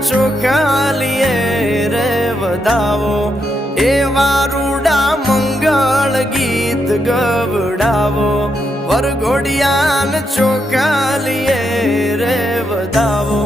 ચોખાલીએ રે વધાવો એવા રૂડા મંગળ ગીત ગવડાવો વરઘોડિયાન ચોખાલીએ રે વધાવો